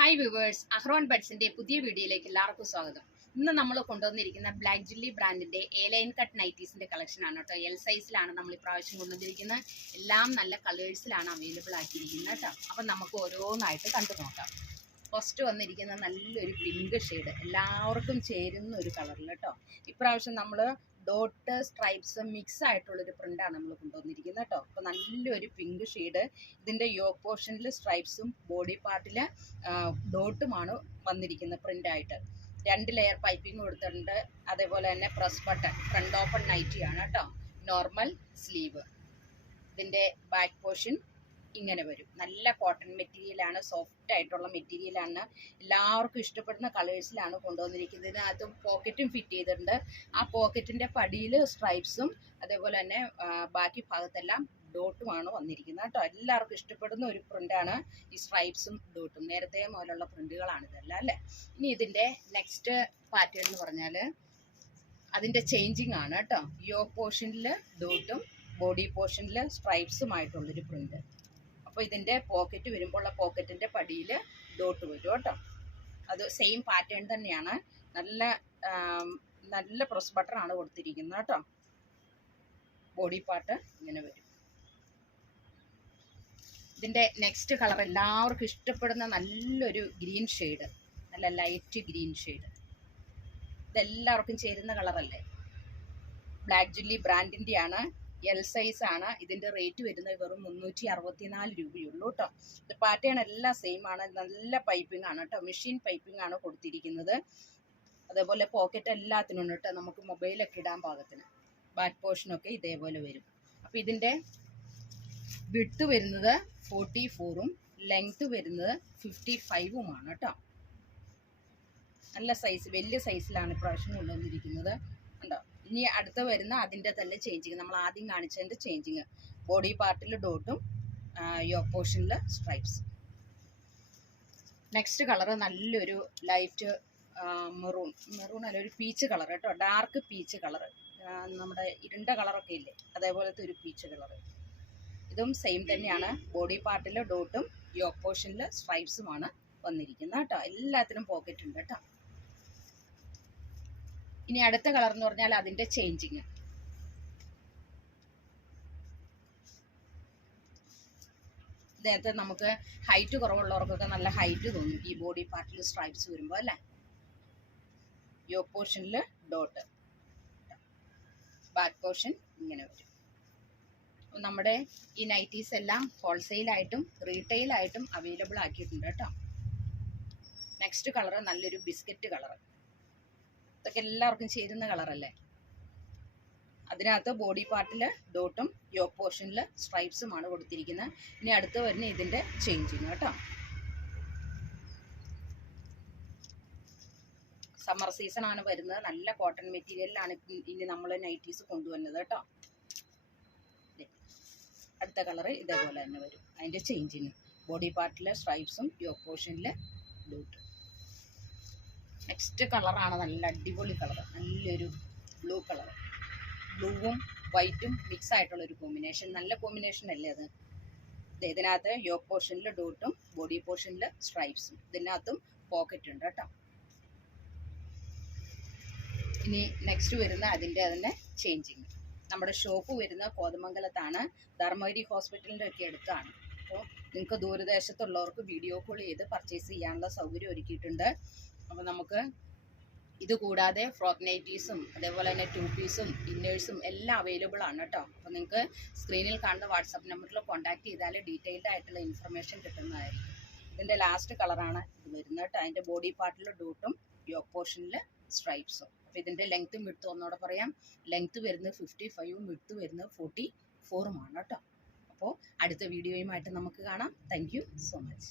Hi viewers, അഹ്റോൺ ബഡ്സിന്റെ പുതിയ വീഡിയോയിലേക്ക് എല്ലാവർക്കും സ്വാഗതം. ഇന്ന് നമ്മൾ കൊണ്ടുവന്നിരിക്കുന്ന ബ്ലാക്ക് ജില്ലി ബ്രാൻഡിന്റെ എ ലൈൻ കട്ട് നൈറ്റീസിന്റെ കളക്ഷൻ ആണ് കേട്ടോ. എൽ സൈസിലാണ് നമ്മൾ ഇപ്രാവശ്യം കൊണ്ടുവന്നിരിക്കുന്നത്. എല്ലാം നല്ല കളേഴ്സിലാണ് അവൈലബിൾ ആക്കിയിരിക്കുന്നത് കേട്ടോ. അപ്പം നമുക്ക് ഓരോന്നായിട്ട് കണ്ടു നോക്കാം. ഫസ്റ്റ് വന്നിരിക്കുന്ന നല്ലൊരു പിങ്ക് ഷെയ്ഡ്, എല്ലാവർക്കും ചേരുന്ന ഒരു കളറിൽ കേട്ടോ. ഇപ്രാവശ്യം നമ്മൾ ഡോട്ട് സ്ട്രൈപ്സ് മിക്സ് ആയിട്ടുള്ളൊരു പ്രിൻ്റാണ് നമ്മൾ കൊണ്ടുവന്നിരിക്കുന്നത് കേട്ടോ. അപ്പോൾ നല്ലൊരു പിങ്ക് ഷെയ്ഡ്, ഇതിൻ്റെ യോക്ക് പോർഷനിൽ സ്ട്രൈപ്സും ബോഡി പാർട്ടിൽ ഡോട്ടുമാണ് വന്നിരിക്കുന്നത് പ്രിൻ്റായിട്ട്. 2 ലെയർ പൈപ്പിംഗ് കൊടുത്തിട്ടുണ്ട്. അതേപോലെ തന്നെ പ്രസ് ബട്ടൺ, ഫ്രണ്ട് ഓപ്പൺ നൈറ്റിയാണ് കേട്ടോ. Normal sleeve. ഇതിൻ്റെ ബാക്ക് പോർഷൻ ഇങ്ങനെ വരും. നല്ല കോട്ടൺ മെറ്റീരിയലാണ്, സോഫ്റ്റ് ആയിട്ടുള്ള മെറ്റീരിയലാണ്. എല്ലാവർക്കും ഇഷ്ടപ്പെടുന്ന കളേഴ്സിലാണ് കൊണ്ടുവന്നിരിക്കുന്നത്. ഇതിനകത്തും പോക്കറ്റും ഫിറ്റ് ചെയ്തിട്ടുണ്ട്. ആ പോക്കറ്റിൻ്റെ പടിയിൽ സ്ട്രൈപ്സും അതേപോലെ തന്നെ ബാക്കി ഭാഗത്തെല്ലാം ഡോട്ടുമാണ് വന്നിരിക്കുന്നത് കേട്ടോ. എല്ലാവർക്കും ഇഷ്ടപ്പെടുന്ന ഒരു പ്രിൻ്റാണ് ഈ സ്ട്രൈപ്സും ഡോട്ടും. നേരത്തെ മുതലുള്ള പ്രിൻ്റുകളാണ് ഇതെല്ലാം അല്ലേ. ഇനി ഇതിൻ്റെ നെക്സ്റ്റ് പാറ്റേൺ എന്ന് പറഞ്ഞാൽ അതിൻ്റെ ചേഞ്ചിങ് ആണ് കേട്ടോ. യോക്ക് പോർഷനിൽ ഡോട്ടും ബോഡി പോർഷനിൽ സ്ട്രൈപ്സുമായിട്ടുള്ളൊരു പ്രിൻ്റ്. അപ്പോൾ ഇതിൻ്റെ പോക്കറ്റ് വരുമ്പോൾ ആ പോക്കറ്റിൻ്റെ പടിയിൽ ഡോട്ട് വരും കേട്ടോ. അത് സെയിം പാറ്റേൺ തന്നെയാണ്. നല്ല പ്രസ് ബട്ടറാണ് കൊടുത്തിരിക്കുന്നത് കേട്ടോ. ബോഡി പാർട്ട് ഇങ്ങനെ വരും. ഇതിൻ്റെ നെക്സ്റ്റ് കളർ എല്ലാവർക്കും ഇഷ്ടപ്പെടുന്ന നല്ലൊരു ഗ്രീൻ ഷെയ്ഡ്, നല്ല ലൈറ്റ് ഗ്രീൻ ഷെയ്ഡ്. ഇതെല്ലാവർക്കും ചേരുന്ന കളറല്ലേ. ബ്ലാക്ക് ജില്ലി ബ്രാൻഡിൻ്റെയാണ്, എൽ സൈസ് ആണ്. ഇതിൻ്റെ റേറ്റ് വരുന്നത് വെറും 364 രൂപയുള്ളൂ കേട്ടോ. ഇത് പാറ്റേൺ എല്ലാം സെയിം ആണ്. നല്ല പൈപ്പിംഗ് ആണ് കേട്ടോ, മെഷീൻ പൈപ്പിംഗ് ആണ് കൊടുത്തിരിക്കുന്നത്. അതേപോലെ പോക്കറ്റ് എല്ലാത്തിനും ഉണ്ട് കേട്ടോ, നമുക്ക് മൊബൈലൊക്കെ ഇടാൻ പാകത്തിന്. ബാക്ക് പോർഷനൊക്കെ ഇതേപോലെ വരും. അപ്പോൾ ഇതിൻ്റെ വിഡ്ത്ത് വരുന്നത് 44ഉം ലെങ്ത്ത് വരുന്നത് 55ഉമാണ് കേട്ടോ. നല്ല സൈസ്, വലിയ സൈസിലാണ് ഇപ്രാവശ്യം കൊണ്ടുവന്നിരിക്കുന്നത് ഉണ്ടോ. ഇനി അടുത്ത് വരുന്ന അതിൻ്റെ തന്നെ ചേഞ്ചിങ്, നമ്മൾ ആദ്യം കാണിച്ചതിൻ്റെ ചേഞ്ചിങ്. ബോഡി പാർട്ടിൽ ഡോട്ടും യോക്ക് പോർഷനിൽ സ്ട്രൈപ്സ്. നെക്സ്റ്റ് കളറ് നല്ലൊരു ലൈറ്റ് മെറൂൺ അല്ല, ഒരു പീച്ച് കളർ കേട്ടോ. ഡാർക്ക് പീച്ച് കളർ, നമ്മുടെ ഇരുണ്ട കളറൊക്കെ ഇല്ലേ അതേപോലത്തെ ഒരു പീച്ച് കളർ. ഇതും സെയിം തന്നെയാണ്. ബോഡി പാർട്ടിൽ ഡോട്ടും യോക്ക് പോർഷനിൽ സ്ട്രൈപ്സുമാണ് വന്നിരിക്കുന്നത് കേട്ടോ. എല്ലാത്തിനും പോക്കറ്റ് ഉണ്ട് കേട്ടോ. ഇനി അടുത്ത കളർ എന്ന് പറഞ്ഞാൽ അതിൻ്റെ ചേഞ്ചിങ്. നേരത്തെ നമുക്ക് ഹൈറ്റ് കുറവുള്ളവർക്കൊക്കെ നല്ല ഹൈറ്റ് തോന്നും ഈ ബോഡി പാർട്ടിൽ സ്ട്രൈപ്സ് വരുമ്പോൾ അല്ലേ. യോക്ക് പോർഷനിൽ ഡോട്ട്, ബാക്ക് പോർഷൻ ഇങ്ങനെ വരും. നമ്മുടെ ഈ നൈറ്റീസ് എല്ലാം ഹോൾസെയിലായിട്ടും റീറ്റെയിലായിട്ടും അവൈലബിൾ ആക്കിയിട്ടുണ്ട് കേട്ടോ. നെക്സ്റ്റ് കളർ നല്ലൊരു ബിസ്ക്കറ്റ് കളർ. ഇതൊക്കെ എല്ലാവർക്കും ചേരുന്ന കളറല്ലേ. അതിനകത്ത് ബോഡി പാർട്ടിൽ ഡോട്ടും യോക്ക് പോർഷനിൽ സ്ട്രൈപ്സുമാണ് കൊടുത്തിരിക്കുന്നത്. ഇനി അടുത്ത് വരുന്ന ഇതിൻ്റെ ചേഞ്ചിങ് കേട്ടോ. സമ്മർ സീസൺ ആണ് വരുന്നത്. നല്ല കോട്ടൺ മെറ്റീരിയലിലാണ് ഇനി നമ്മൾ നൈറ്റീസ് കൊണ്ടുവന്നത് കേട്ടോ. അടുത്ത കളറ് ഇതേപോലെ തന്നെ വരും. അതിൻ്റെ ചേഞ്ചിങ് ബോഡി പാർട്ടിൽ സ്ട്രൈപ്സും യോക്ക് പോർഷനിൽ ഡോട്ട്. നെക്സ്റ്റ് കളറാണ് നല്ല അടിപൊളി കളർ, നല്ലൊരു ബ്ലൂ കളർ. ബ്ലൂവും വൈറ്റും മിക്സ് ആയിട്ടുള്ളൊരു കോമ്പിനേഷൻ. നല്ല കോമ്പിനേഷൻ അല്ലേ അത്. ഇതിനകത്ത് യോക്ക് പോർഷനിൽ ഡോട്ടും ബോഡി പോർഷനിൽ സ്ട്രൈപ്സും. ഇതിനകത്തും പോക്കറ്റ് ഉണ്ട് കേട്ടോ. ഇനി നെക്സ്റ്റ് വരുന്ന അതിൻ്റെ തന്നെ ചേഞ്ചിങ്. നമ്മുടെ ഷോപ്പ് വരുന്നത് കോതമംഗലത്താണ്, ധർമ്മഗിരി ഹോസ്പിറ്റലിൻ്റെ ഒക്കെ അടുത്താണ്. അപ്പോൾ നിങ്ങൾക്ക് ദൂരദേശത്തുള്ളവർക്ക് വീഡിയോ കോൾ ചെയ്ത് പർച്ചേസ് ചെയ്യാനുള്ള സൗകര്യം ഒരുക്കിയിട്ടുണ്ട്. അപ്പോൾ നമുക്ക് ഇത് കൂടാതെ ഫ്രോക്ക് നൈറ്റീസും അതേപോലെ തന്നെ 2 പീസും ഇന്നേഴ്സും എല്ലാം അവൈലബിൾ ആണ് കേട്ടോ. അപ്പോൾ നിങ്ങൾക്ക് സ്ക്രീനിൽ കാണുന്ന വാട്സാപ്പ് നമ്പറിൽ കോൺടാക്ട് ചെയ്താൽ ഡീറ്റെയിൽഡ് ആയിട്ടുള്ള ഇൻഫർമേഷൻ കിട്ടുന്നതായിരിക്കും. ഇതിൻ്റെ ലാസ്റ്റ് കളറാണ് ഇത് വരുന്നത് കേട്ടോ. അതിൻ്റെ ബോഡി പാർട്ടിൽ ഡോട്ടും യോക്ക് പോർഷനിൽ സ്ട്രൈപ്സും. അപ്പോൾ ഇതിൻ്റെ ലെങ്ത്തും വിഡ്ത്തും ഒന്നുകൂടെ പറയാം. ലെങ്ത്ത് വരുന്നത് 55ഉം വിഡ്ത്ത് വരുന്നത് 44ഉമാണ് കേട്ടോ. അപ്പോൾ അടുത്ത വീഡിയോയുമായിട്ട് നമുക്ക് കാണാം. Thank you so much.